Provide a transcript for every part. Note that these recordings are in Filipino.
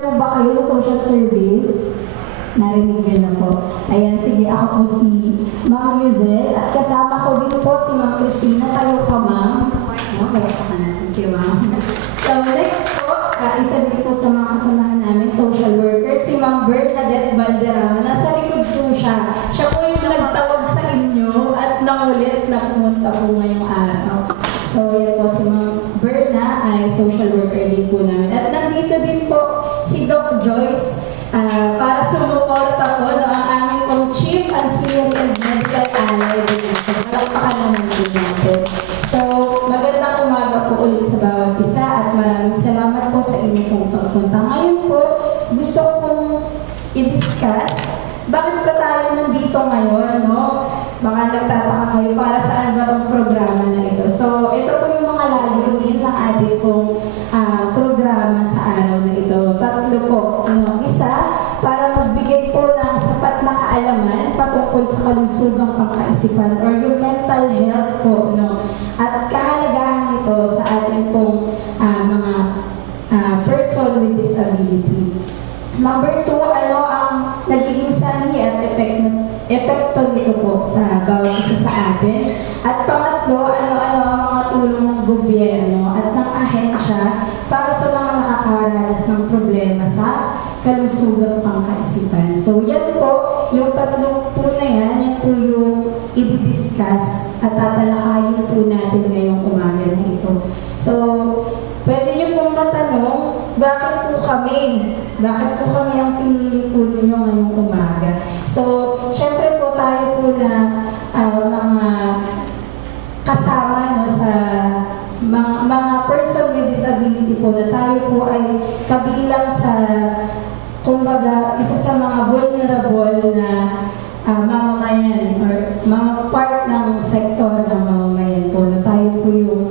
Po ba kayo sa social service? Narinig niyo na po. Ayan, sige, ako po si Ma'am Yuzel at kasama ko din po si Ma'am Christina. Tayo ka, Ma'am. Okay, pa natin si Ma'am. So, next po, isa din po sa mga kasamahan namin, social worker, si Ma'am Bernadette Valderrama. Nasa likod po siya. Siya po yung nagtawag sa inyo at nangulit na pumunta po ngayong araw. So, yan po si Ma'am Berna ay social worker din po namin. At nandito din po si Doc Joyce para sumuporta po na ang aming pong Chief Ancillary and Medical Ally din natin. Palakpakan naman din natin. So, magandang umaga po ulit sa bawat isa at maraming salamat po sa inyong pong pagpunta. Ngayon po, gusto ko pong i-discuss bakit ba tayo nandito ngayon, no? Baka nagtataka kayo para saan ba itong programa na ito. So, ito po yung mga layunin ng ating pong programa sa araw na ito. Tatlo po. No? Isa, para magbigay po ng sapat na kaalaman patungkol sa kalusugang pangkaisipan or yung mental health po. No? At kahalagahan nito sa ating pong mga person with disability. Number 2, ano ang nagiging sanhi at epekto nito po sa bawat isa sa atin. At pangatlo, ano-ano ang mga tulong ng gobyerno at ng ahensya para sa mga nakakaranas ng problema sa kalusugang pangkaisipan. So yan po, yung tatlong po na yan po yung i-discuss at tatalakayin po natin ngayong umaga na ito. So, pwede niyo pong matanong, bakit po kami ang pinili po ninyo ngayong umaga? So, syempre po tayo po na mga kasama no, sa mga person with disability po na tayo po ay kabilang sa, kumbaga, isa sa mga vulnerable na mamamayan or mga part ng sektor ng mamamayan po na tayo po yung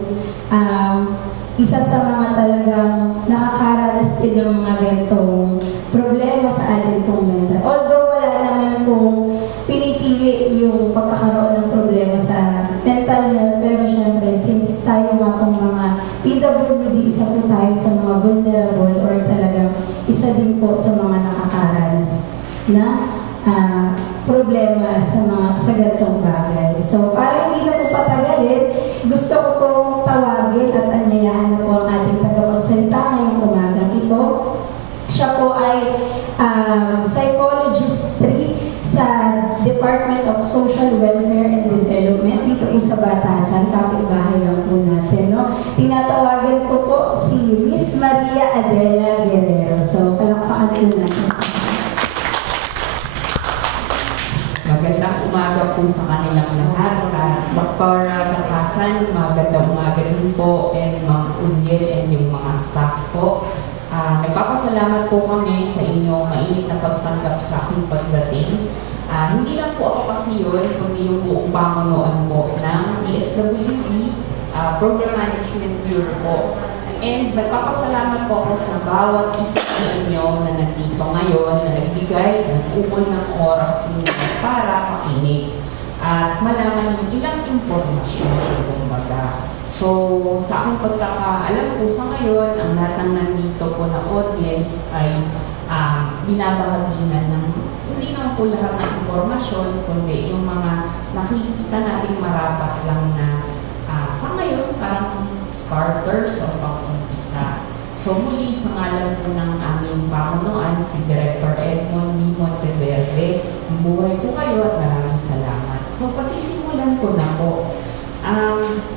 isa sa mga talagang nakakaranas din ng mga ganitong problema sa ating pong mental. Although wala naman pong pinipili yung pagkakaroon ng problema sa mental health, pero syempre, since tayo nga pong mga PWD, isa po tayo sa mga vulnerable or talagang isa din po sa mga nakakaranas na problema sa ganitong bagay. So, para hindi na po patagalin, gusto ko pong tawagin at anyayahan na po ang ating tagapagsalita ngayong umagang ito. Siya po ay Psychologist 3 sa Department of Social Welfare and Development dito po sa Batasan, kapitbahay lang po natin. No? Tinatawagan ko po si Miss Maria Adela Guerrero. So, palakpakan po natin. Magandang umaga po sa kanilang lahat. Dr. Kakasan, magandang umaga din po, and Ma'am Uziel and yung mga staff po. Nagpapasalamat po kami sa inyong mainit na pagtanggap sa aking pagdating. Hindi lang po ako kasi yun, kundi yung buong pamunuan po ng DSWD Program Management Bureau po. And nagpapasalamat po ako sa bawat isa sa inyo na nandito ngayon, na nagbigay ng ukol ng oras ninyo para makinig at malaman yung ilang impormasyon, kumbaga. So, sa aking pagkakaalam po sa ngayon, ang lahat ng nandito po na audience ay binabahaginan ng hindi naman po lahat ng impormasyon, kundi yung mga nakikita nating marapat lang na sa ngayon, parang starters o pang-umpisa. So muli, sa ngalan po ng aming pamunuan, si Director Edmond B. Monteverde, buhay po kayo at maraming salamat. So pasisimulan ko na po.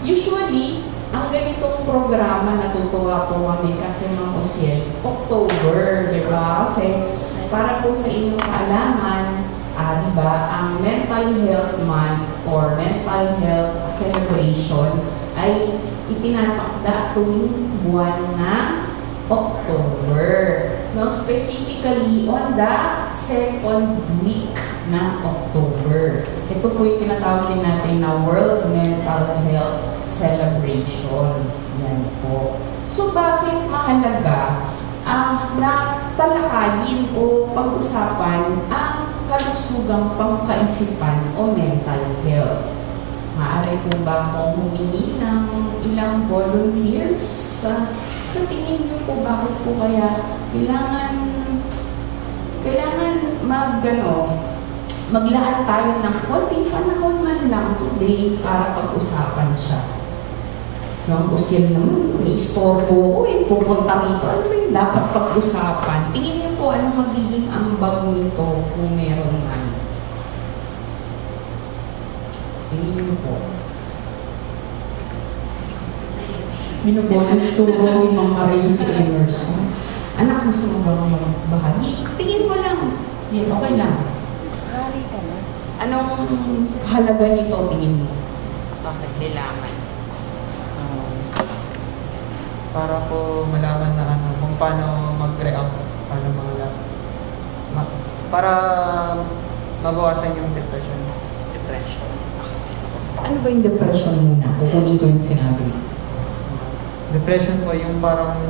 Usually, ang ganitong programa, natutuwa po kami kasi Ma'am Uziel, October, di ba? Kasi para po sa inyong kaalaman, di ba, ang Mental Health Month or Mental Health Celebration ay itinatakda tuwing buwan ng October. No, specifically on the second week ng October. Ito po yung tinatawag din natin na World Mental Health Celebration. Yan po. So, bakit mahalaga na talakayin o pag-usapan ang kalusugang pangkaisipan o mental health? Maaari po ba akong humingi ng ilang volunteers? Sa tingin niyo po, bakit po kaya Kailangan maglaan tayo ng konting panahon man lang today para pag-usapan siya. So, ang Uziel naman, may istorbo ko pupunta rito. Ano ba yung dapat pag-usapan? Tingin niyo po, ano magiging ambag nito kung meron man? Tingin niyo po. Minubunan turo ni Ma'am Mario si Emerson. Anak, gusto mo ba magbahagi? Tingin mo lang. Yan, okay lang. Anong halaga nito, tingin mo? Bakit kailangan? Para po malaman na kung paano mag-react, paano para mabawasan yung depression. Ano ba yung depression muna? Kukunin ko yung sinabi. Depression po yung parang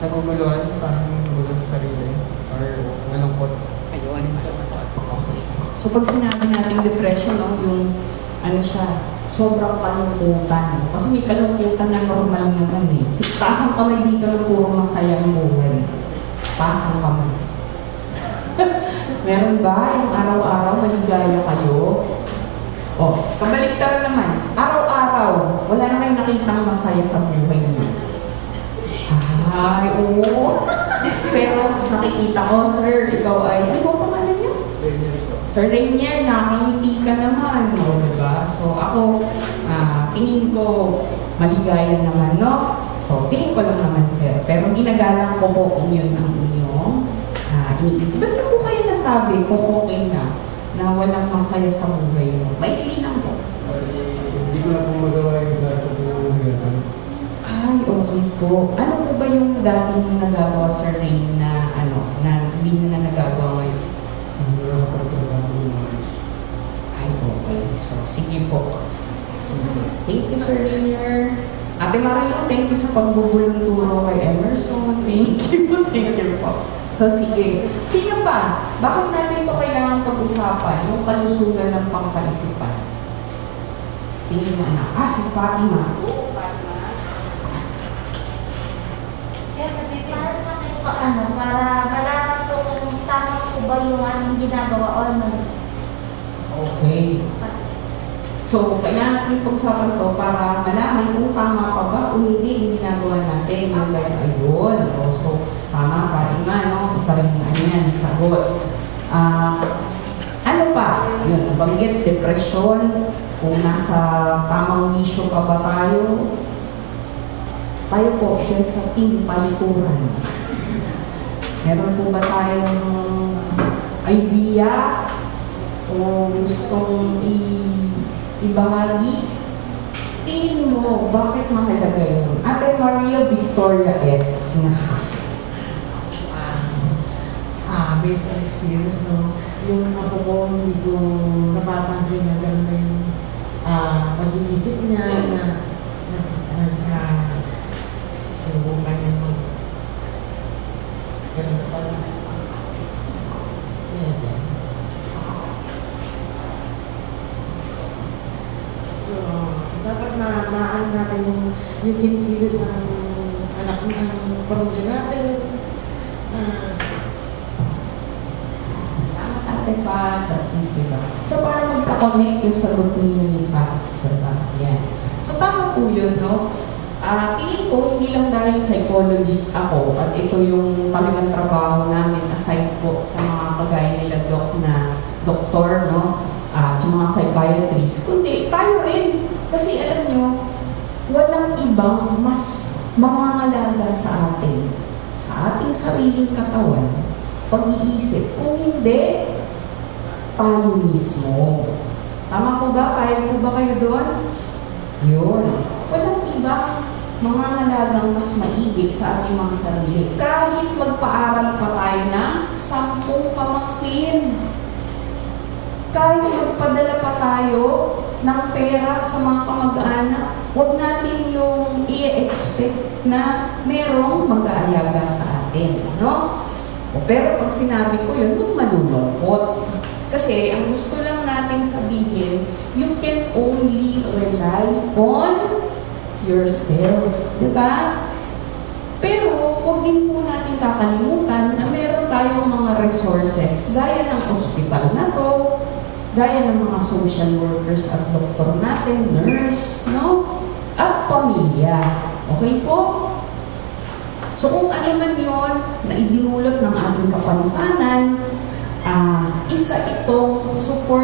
naguguluhan, parang nagugulo sa sarili, or malungkot. Ayun. So pag sinabi natin depression, yung sobrang kalungkutan. Kasi may kalungkutan na normal naman eh. Taas ang kamay dito ng puro masaya ang buhay. Taas ang kamay. Meron ba yung araw-araw maligaya kayo? O, kabaliktaran naman. Araw-araw, wala na kayong nakitang masaya sa buhay niyo. Ay, oo. Pero nakikita ko, sir, ikaw ay, ano ba pangalan niyo? Sir Rainier, nakakangiti ka naman, no? Diba? So ako, tingin ko maligaya naman, no? So tingin ko lang naman, sir. Pero ginagalang ko po kung yun ang inyong iniisip. Ba't na po kayo nasabi kung okay na walang masaya sa buhay mo? Maikli lang po. Hindi ko na po magawa yung dati po ngayon. Ay, okay po. Ano po ba yung dati nyo nagagawa, Sir Rain, na hindi nyo na nagagawa ngayon? Ay, okay. So, sige po. Sige. Thank you, Sir Rainier. Ate Marilu, thank you sa pagbubulong turo kay Emerson. Thank you. Thank you po. So, sige. Sino pa? Bakit natin ito kailangan pag-usapan? Yung kalusugan ng pangkaisipan. Tingin mo anak. Si Fatima. Fatima. Para malaman ko kung tama ko ba yung anong ginagawa o mali. Okay. So, kailangan natin pag-usapan to para malaman kung tama pa ba o hindi yung ginagawa natin. Yung ayun. So, tama pa rin nga, no? Isa rin yan, sagot. Ano pa? Yun, nabanggit, depression. Kung nasa tamang issue pa ba tayo? Tayo po dyan sa team palikuran. Meron po ba tayong idea o gustong ibahagi? Tingin mo, bakit mahalaga yun? Ate Maria Victoria F. Based on experience, no? Yung ako ko, hindi ko napapansin na gano'n na yung pag-iisip niya na subukan niya mo. Ganun na pala. Yan. So, dapat maaan natin yung kinikilos ng anak ng pamilya natin. Ate Pats at Isiba. So, para magka-connect yung sagot ninyo ni Pats, diba? Yan. So, tama po yun, no? Tingin ko, hindi lang dahil psychologist ako at ito yung talagang trabaho namin aside po sa mga kagaya nila doktor, no? At yung mga psychiatrist, kundi tayo rin. Kasi alam nyo, walang ibang mas mangangalaga sa atin, sa ating sariling katawan, pag-iisip. Kung hindi, tayo mismo. Tama po ba? Kaya po ba kayo doon? Yun. Walang ibang mangangalagang mas maigi sa ating mga sarili. Kahit magpaaral pa tayo ng 10 pamangkin. Kahit magpadala pa tayo ng pera sa mga kamag-anak, huwag natin yung i-expect na merong mag-aalaga sa atin. No? Pero pag sinabi ko yun, huwag malulungkot. Kasi ang gusto lang natin sabihin, you can only rely on yourself. Diba? Pero huwag din po natin kakalimutan na meron tayong mga resources gaya ng ospital na to, gaya ng mga social workers at doktor natin, nurse, no? At pamilya. Okay po? So kung ano man yun na idinulot ng ating kapansanan, isa itong support